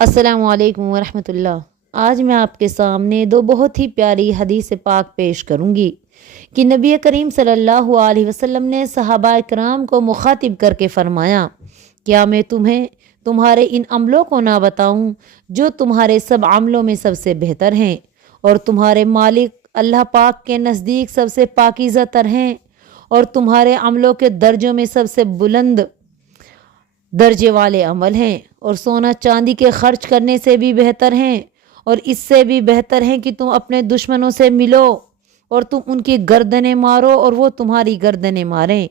السلام علیکم ورحمۃ اللہ۔ آج میں آپ کے سامنے دو بہت ہی پیاری حدیث پاک پیش کروں گی کہ نبی کریم صلی اللہ علیہ وسلم نے صحابہ کرام کو مخاطب کر کے فرمایا، کیا میں تمہیں تمہارے ان عملوں کو نہ بتاؤں جو تمہارے سب عملوں میں سب سے بہتر ہیں اور تمہارے مالک اللہ پاک کے نزدیک سب سے پاکیزہ تر ہیں اور تمہارے عملوں کے درجوں میں سب سے بلند درجے والے عمل ہیں اور سونا چاندی کے خرچ کرنے سے بھی بہتر ہیں اور اس سے بھی بہتر ہیں کہ تم اپنے دشمنوں سے ملو اور تم ان کی گردنیں مارو اور وہ تمہاری گردنیں ماریں،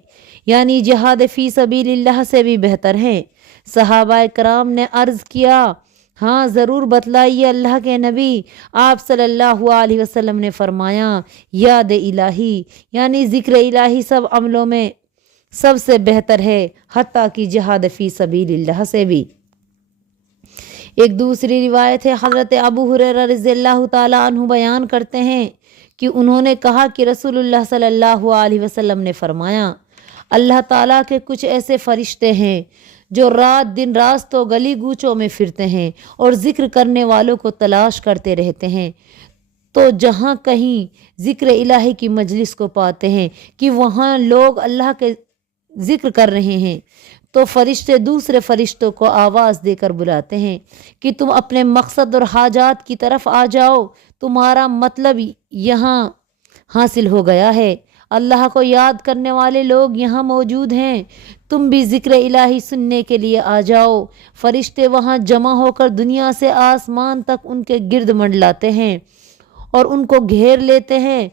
یعنی جہاد فی سبیل اللہ سے بھی بہتر ہیں۔ صحابہ کرام نے عرض کیا، ہاں ضرور بتلائیے اللہ کے نبی۔ آپ صلی اللہ علیہ وسلم نے فرمایا، یاد الہی یعنی ذکر الہی سب عملوں میں سب سے بہتر ہے، حتیٰ کہ جہاد فی سبیل اللہ سے بھی۔ ایک دوسری روایت ہے، حضرت ابو ہریرہ رضی اللہ تعالیٰ عنہ بیان کرتے ہیں کہ انہوں نے کہا کہ رسول اللہ صلی اللہ علیہ وسلم نے فرمایا، اللہ تعالیٰ کے کچھ ایسے فرشتے ہیں جو رات دن راستوں گلی گوچوں میں پھرتے ہیں اور ذکر کرنے والوں کو تلاش کرتے رہتے ہیں، تو جہاں کہیں ذکر الہی کی مجلس کو پاتے ہیں کہ وہاں لوگ اللہ کے ذکر کر رہے ہیں تو فرشتے دوسرے فرشتوں کو آواز دے کر بلاتے ہیں کہ تم اپنے مقصد اور حاجات کی طرف آ جاؤ، تمہارا مطلب یہاں حاصل ہو گیا ہے، اللہ کو یاد کرنے والے لوگ یہاں موجود ہیں، تم بھی ذکر الہی سننے کے لیے آ جاؤ۔ فرشتے وہاں جمع ہو کر دنیا سے آسمان تک ان کے گرد منڈلاتے ہیں اور ان کو گھیر لیتے ہیں۔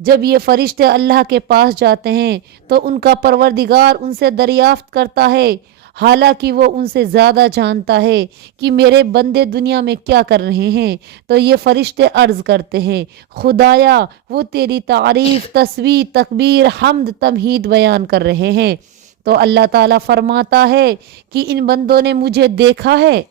جب یہ فرشتے اللہ کے پاس جاتے ہیں تو ان کا پروردگار ان سے دریافت کرتا ہے، حالانکہ وہ ان سے زیادہ جانتا ہے، کہ میرے بندے دنیا میں کیا کر رہے ہیں۔ تو یہ فرشتے عرض کرتے ہیں، خدایا وہ تیری تعریف، تسبیح، تکبیر، حمد، تمہید بیان کر رہے ہیں۔ تو اللہ تعالیٰ فرماتا ہے کہ ان بندوں نے مجھے دیکھا ہے؟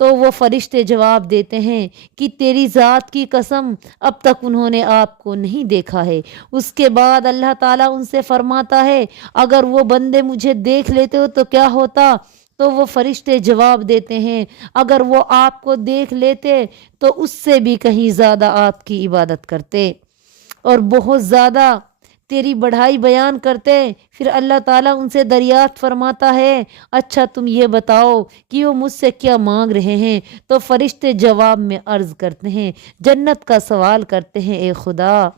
تو وہ فرشتے جواب دیتے ہیں کہ تیری ذات کی قسم اب تک انہوں نے آپ کو نہیں دیکھا ہے۔ اس کے بعد اللہ تعالیٰ ان سے فرماتا ہے، اگر وہ بندے مجھے دیکھ لیتے ہو تو کیا ہوتا؟ تو وہ فرشتے جواب دیتے ہیں، اگر وہ آپ کو دیکھ لیتے تو اس سے بھی کہیں زیادہ آپ کی عبادت کرتے اور بہت زیادہ تیری بڑھائی بیان کرتے۔ پھر اللہ تعالیٰ ان سے دریافت فرماتا ہے، اچھا تم یہ بتاؤ کہ وہ مجھ سے کیا مانگ رہے ہیں؟ تو فرشتے جواب میں عرض کرتے ہیں، جنت کا سوال کرتے ہیں، اے خدا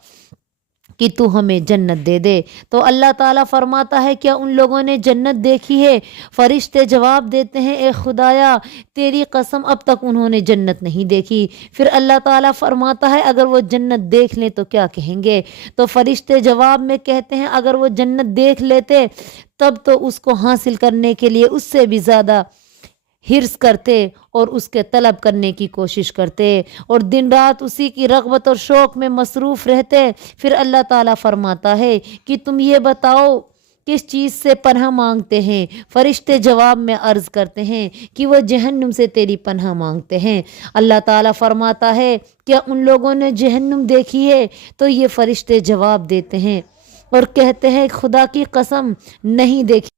کہ تو ہمیں جنت دے دے۔ تو اللہ تعالیٰ فرماتا ہے، کیا ان لوگوں نے جنت دیکھی ہے؟ فرشتے جواب دیتے ہیں، اے خدایا تیری قسم اب تک انہوں نے جنت نہیں دیکھی۔ پھر اللہ تعالیٰ فرماتا ہے، اگر وہ جنت دیکھ لیں تو کیا کہیں گے؟ تو فرشتے جواب میں کہتے ہیں، اگر وہ جنت دیکھ لیتے تب تو اس کو حاصل کرنے کے لیے اس سے بھی زیادہ حرص کرتے اور اس کے طلب کرنے کی کوشش کرتے اور دن رات اسی کی رغبت اور شوق میں مصروف رہتے۔ پھر اللہ تعالیٰ فرماتا ہے کہ تم یہ بتاؤ کس چیز سے پناہ مانگتے ہیں؟ فرشتے جواب میں عرض کرتے ہیں کہ وہ جہنم سے تیری پناہ مانگتے ہیں۔ اللہ تعالیٰ فرماتا ہے، کیا ان لوگوں نے جہنم دیکھی ہے؟ تو یہ فرشتے جواب دیتے ہیں اور کہتے ہیں، خدا کی قسم نہیں دیکھی۔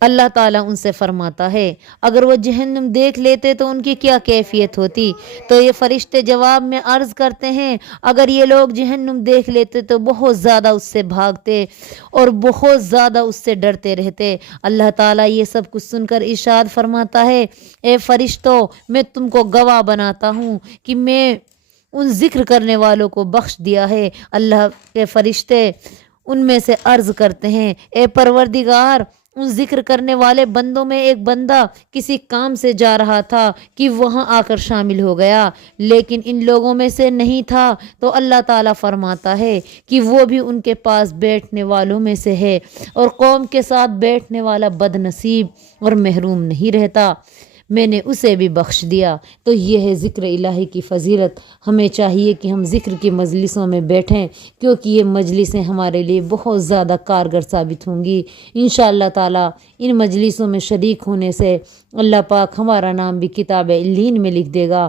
اللہ تعالیٰ ان سے فرماتا ہے، اگر وہ جہنم دیکھ لیتے تو ان کی کیا کیفیت ہوتی؟ تو یہ فرشتے جواب میں عرض کرتے ہیں، اگر یہ لوگ جہنم دیکھ لیتے تو بہت زیادہ اس سے بھاگتے اور بہت زیادہ اس سے ڈرتے رہتے۔ اللہ تعالیٰ یہ سب کچھ سن کر ارشاد فرماتا ہے، اے فرشتوں میں تم کو گواہ بناتا ہوں کہ میں ان ذکر کرنے والوں کو بخش دیا ہے۔ اللہ کے فرشتے ان میں سے عرض کرتے ہیں، اے پروردگار ان ذکر کرنے والے بندوں میں ایک بندہ کسی کام سے جا رہا تھا کہ وہاں آ کر شامل ہو گیا، لیکن ان لوگوں میں سے نہیں تھا۔ تو اللہ تعالیٰ فرماتا ہے کہ وہ بھی ان کے پاس بیٹھنے والوں میں سے ہے اور قوم کے ساتھ بیٹھنے والا بد نصیب اور محروم نہیں رہتا، میں نے اسے بھی بخش دیا۔ تو یہ ہے ذکر الہی کی فضیلت۔ ہمیں چاہیے کہ ہم ذکر کی مجلسوں میں بیٹھیں، کیونکہ یہ مجلسیں ہمارے لیے بہت زیادہ کارگر ثابت ہوں گی۔ انشاءاللہ تعالیٰ ان مجلسوں میں شریک ہونے سے اللہ پاک ہمارا نام بھی کتاب علیین میں لکھ دے گا۔